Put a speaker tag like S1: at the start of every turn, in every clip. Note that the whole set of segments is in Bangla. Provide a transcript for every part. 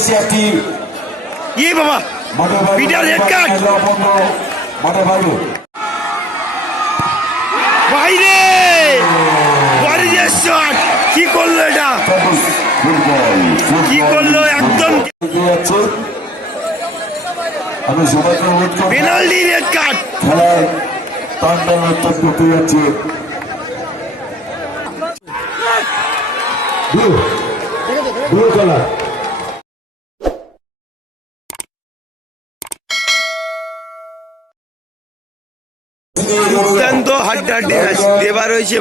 S1: এশিয়াটি
S2: ইয়ে বাবা পিটার red card।
S1: মাঠে বাইরে
S2: বাইরে শট কি করল এটা? কি করল একদম?
S1: আমি সবাইকে অনুরোধ করব
S2: পেনাল্টি রেড কার্ড।
S1: খেলায় টানটান অত্যন্ত করতে যাচ্ছে। ব্লু ব্লু কালার
S2: দেবা রয়েছে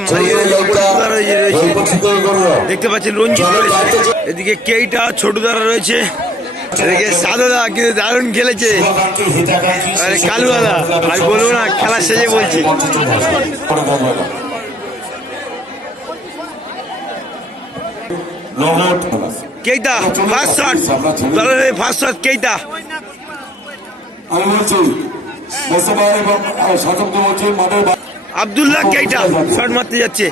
S2: দেখতে পাচ্ছেন রঞ্জিত রয়েছে এদিকে কেইটা ছোট দ্বারা রয়েছে। এদিকে সাদাদা কিন্তু দারুণ খেলেছে। আরে কালুয়াদা আর বলব না খেলা শেষে বলছি। কেইটা? ফার্স্ট শট দলের ফার্স্ট শট কেইটা?
S1: আমি বলছি বলছি মাঠের
S2: আব্দুল্লাহ কেইটা? শট মারতে যাচ্ছে।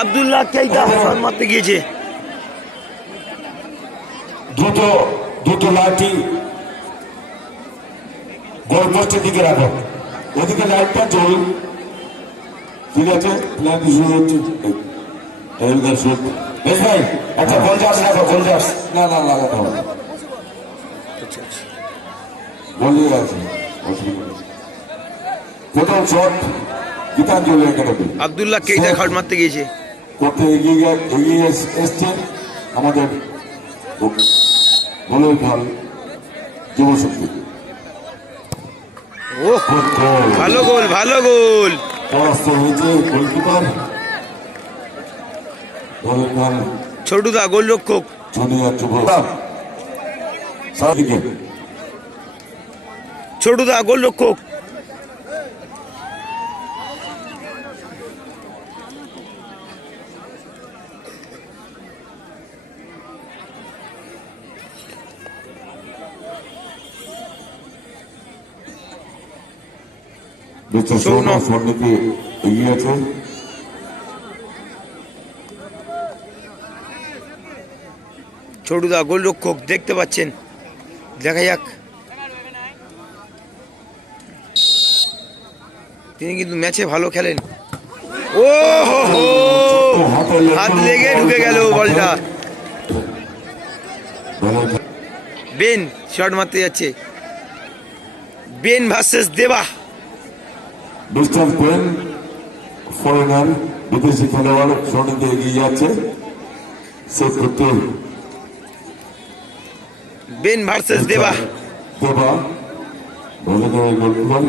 S2: আব্দুল্লাহ কেইটা শট মারতে গিয়েছে?
S1: দ্রুত দ্রুত লাইটটি গোলপোস্টের দিকে রাখো। ওদিকে লাইটটা চলুন ঠিক আছে, প্ল্যান শুরু হচ্ছে। বেশ ভাই আচ্ছা পঞ্চাশ রাখো পঞ্চাশ না না লাগাতে হবে না। বললেই আছে। প্রথম শট গীতাঞ্জলি একাডেমি।
S2: আব্দুল্লাহ কেইটা মারতে গিয়েছে?
S1: করতে এগিয়ে এগিয়ে এস- এসছে আমাদের বলে ভালো যুবশক্তি
S2: ও ভালো গোল ভালো গোল।
S1: পরাস্ত হয়েছে গোলকিপার। ভালো
S2: ছোটুদা গোলরক্ষক।
S1: জুনিয়র যুব সাদিকে
S2: ছোটুদা গোলরক্ষক
S1: মিস্টার
S2: সৌরভ।
S1: সৌরভ সন্নিকে এগিয়ে আছে
S2: ছোটুদা গোলরক্ষক দেখতে পাচ্ছেন দেখা যাক তিনি কিন্তু ম্যাচে ভালো খেলেন। ও হো হো! হাত লেগে ঢুকে গেল বলটা। বেন শট মারতে যাচ্ছে। Ben versus Deba.
S1: মিস্টার পেন ফরেনার বিদেশি খেলোয়াড় সন্নিকে এগিয়ে যাচ্ছে। করতে
S2: বেন ভার্সেস দেবা।
S1: দেবে গোলকিপার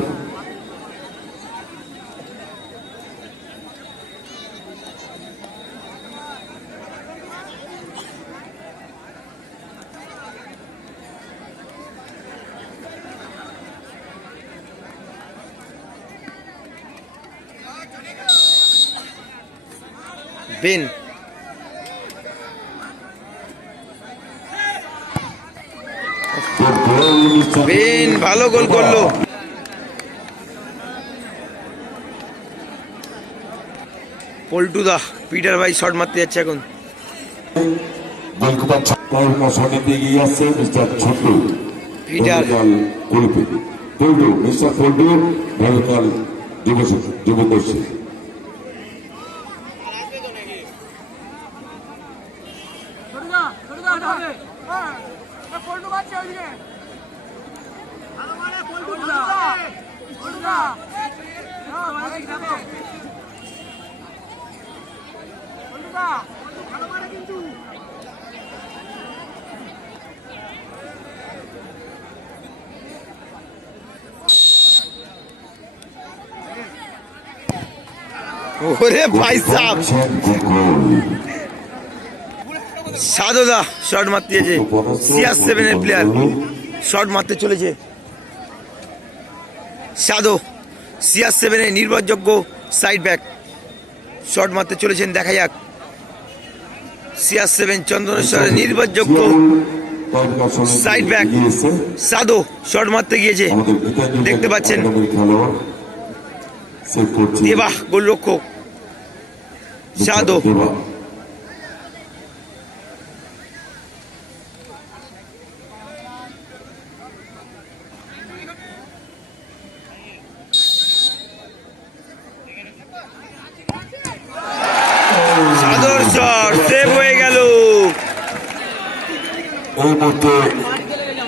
S2: বেন। বেন ভালো গোল করল। পল্টুদা পিটার ভাই শট মারতে যাচ্ছে এখন। পিটার।
S1: পল্টু মিস্টার পল্টু যুব
S3: ছোটদা ছোটদা এটা হবে হ্যাঁ এ পল্টু বাচ্চা ওইদিকে ভালো মানে পল্টু ছোটদা ছোটদা হ্যাঁ ওইদিকে যাব পল্টুদা ভালো মানে কিন্তু
S2: ওরে ভাই সাহ সাদোদা শট মারতে যাচ্ছে সিআর সেভেনের প্লেয়ার শট মারতে চলেছে। সাদো সিআর সেভেনের নির্ভরযোগ্য সাইড ব্যাক শট মারতে চলেছেন, দেখা যাক। সিআর সেভেন চন্দনেশ্বরের নির্ভরযোগ্য সাইড ব্যাক সাদু শট মারতে গিয়েছে। দেখতে পাচ্ছেন। দেবাহ গোলরক্ষক। সাদো
S1: দেবা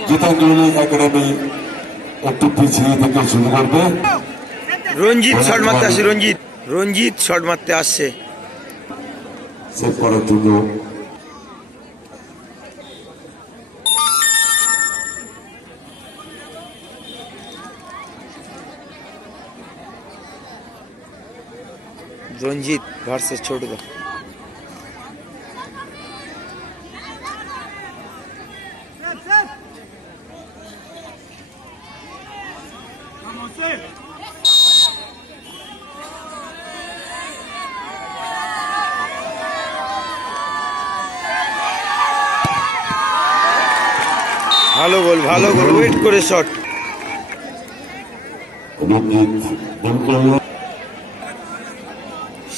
S1: গীতাঞ্জলি একাডেমি একটু পিছিয়ে থেকে শুরু করবে।
S2: রঞ্জিত শট মারতে আসছে রঞ্জিত। রঞ্জিত শট মারতে আসছে
S1: সেট করার জন্য
S2: রঞ্জিত ভার্সেস ছোটদা ভালো গোল ভালো গোল ওয়েট করে শট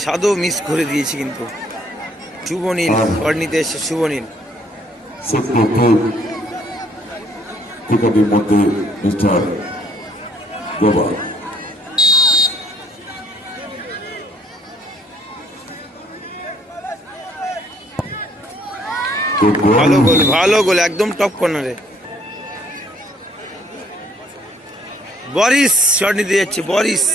S2: সাদও মিস করে দিয়েছে কিন্তু। শুভনীল শট নিতে এসছে শুভনীল।
S1: মিস্টার
S2: ভালো গোল ভালো গোল, একদম টপ কর্নারে বরিস শট নিতে যাচ্ছে Boris.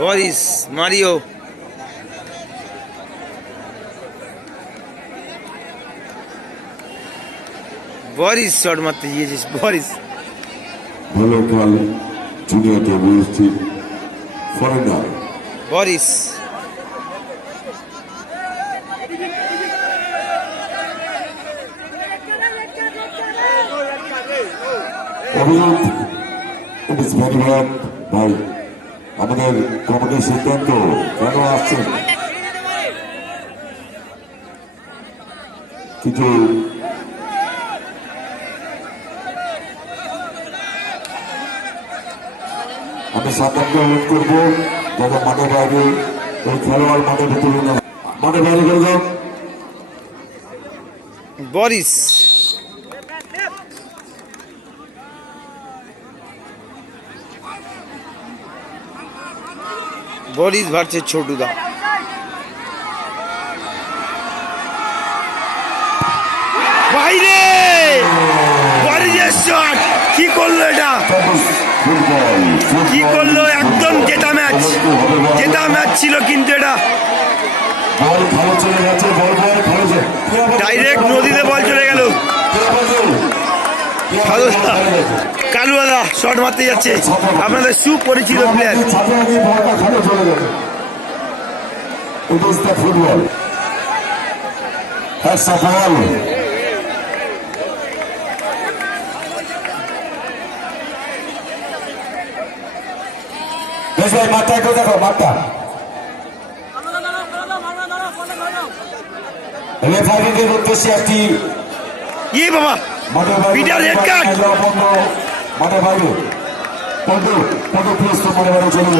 S2: Boris Mario. Boris shot মারতে গিয়েছিস বরিস।
S1: ভালো খেল জুনিয়র
S2: বরিস।
S1: অভিযোগ ইট ইস ভেরি ব্যাড ভাই, আমাদের কমিটির সিদ্ধান্ত কেন আসছে? কিছু আমি সাবধানকে অনুরোধ করব, যাতে মাঠে বাইরে ওই খেলোয়াড় মাঠে ভিতরে না মাঠে বাইরে করে দাও।
S2: বরিস। বরিস ভার্সেস ছোটুদা বাইরে বরিসের কি করল এটা কি করল একদম জেতা ম্যাচ জেতা ম্যাচ ছিল কিন্তু এটা ডাইরেক্ট নদীতে বল চলে গেল ভালো কালুয়ালা শট মারতে যাচ্ছে। আপনাদের সুপরিচিত player
S1: football hats off all বেশ ভাই মাঠটা একটু দেখো মাঠটা রেফারিদের উদ্দেশ্যে একটি
S2: ইয়ে বাবা পিটার red card।
S1: খেলা বন্ধ। মাঠের বাইরে পল্টু পল্টু প্লিজ তো মাঠের বাইরে চলে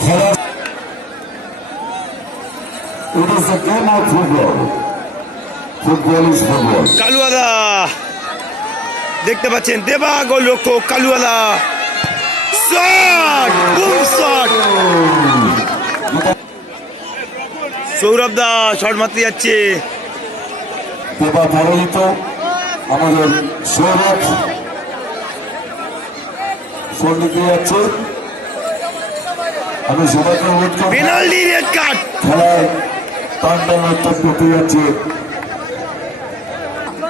S1: খেলা It is a game of football. Football is football.
S2: কালুয়ালা দেখতে পাচ্ছেন দেবা গোল রক্ষক কালুয়ালা শট বুম শট সৌরভ দা শট মারতে যাচ্ছে
S1: পরাজিত আমাদের সৌরভ। নিতে যাচ্ছে। আমি সবাইকে অনুরোধ করব
S2: পেনাল্টি রেড কার্ড।
S1: খেলায় করতে যাচ্ছে।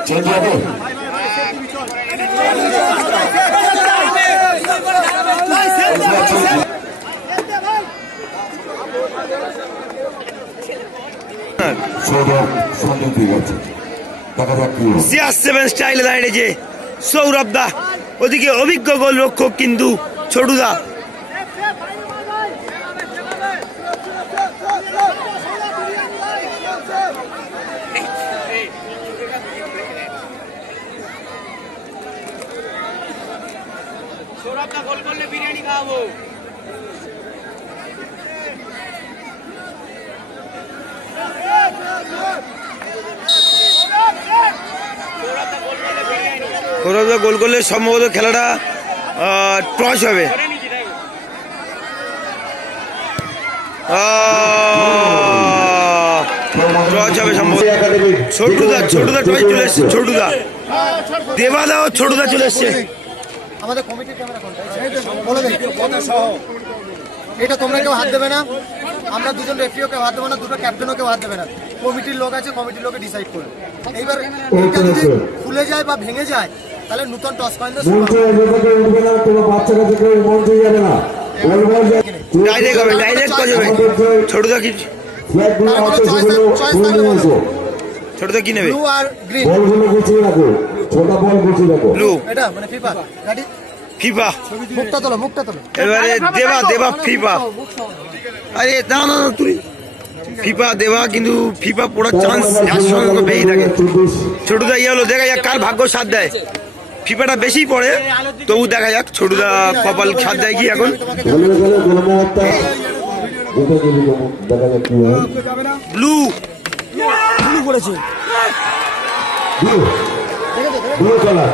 S1: চেঞ্জ হবে। সৌরভ সঙ্গে ঠিক আছে দেখা যাক কি হবে।
S2: সেভেন স্টাইলে দাঁড়িয়েছে সৌরভ দা ওদিকে অভিজ্ঞ গোল রক্ষক কিন্তু ছোটুদা
S3: সৌরভটা গোল করলে বিরিয়ানি খাওয়াবো।
S2: সৌরভ দা গোল করলে সম্ভবত খেলাটা টস হবে। টচ হবে ছোটুদা ছোটুদা টচ চলে এসছে, ছোটুদা। দেবাদা ও ছোটুদা চলে এসছে।
S4: এটা তোমরা কেউ হাত দেবে না। আমরা দুজন রেফারিও কেউ হাত দেবো না, দুটো ক্যাপ্টেনও কেউ হাত দেবে না। কমিটির লোক আছে কমিটির লোকে ডিসাইড করবে। এইবার এটা যদি খুলে যায় বা ভেঙে যায় তাহলে নতুন টস কয়েন হবে।
S1: এসে থেকে উঠবে কোনো বাচ্চা কাছে কেউ মঞ্চে যাবে না। বল বল যে
S2: ডাইরেক্ট হবে ডাইরেক্ট করে যাবে ছোটুদা কি কি নেবে।
S4: ব্লু আর গ্রিন
S1: বলগুলো গুছিয়ে রাখো ছোটা বল গুছিয়ে রাখো।
S2: ব্লু
S4: এটা মানে ফিফা গাড়ি
S2: ফিফা
S4: মুখটা তোলো মুখটা তোলো।
S2: এবারে দেবা দেবা ফিফা আরে না না, তুই ফিফা দেওয়া কিন্তু ফিফা পড়ার চান্স একসঙ্গে পেয়েই থাকে। ছোটুদা ইয়ে হলো দেখা যাক কার ভাগ্য সাথ দেয়। ফিফাটা বেশি পড়ে তবু দেখা যাক ছোটুদা কপাল সাথ দেয় কি এখন।
S1: বলে।
S2: Blue
S1: blue. Blue colour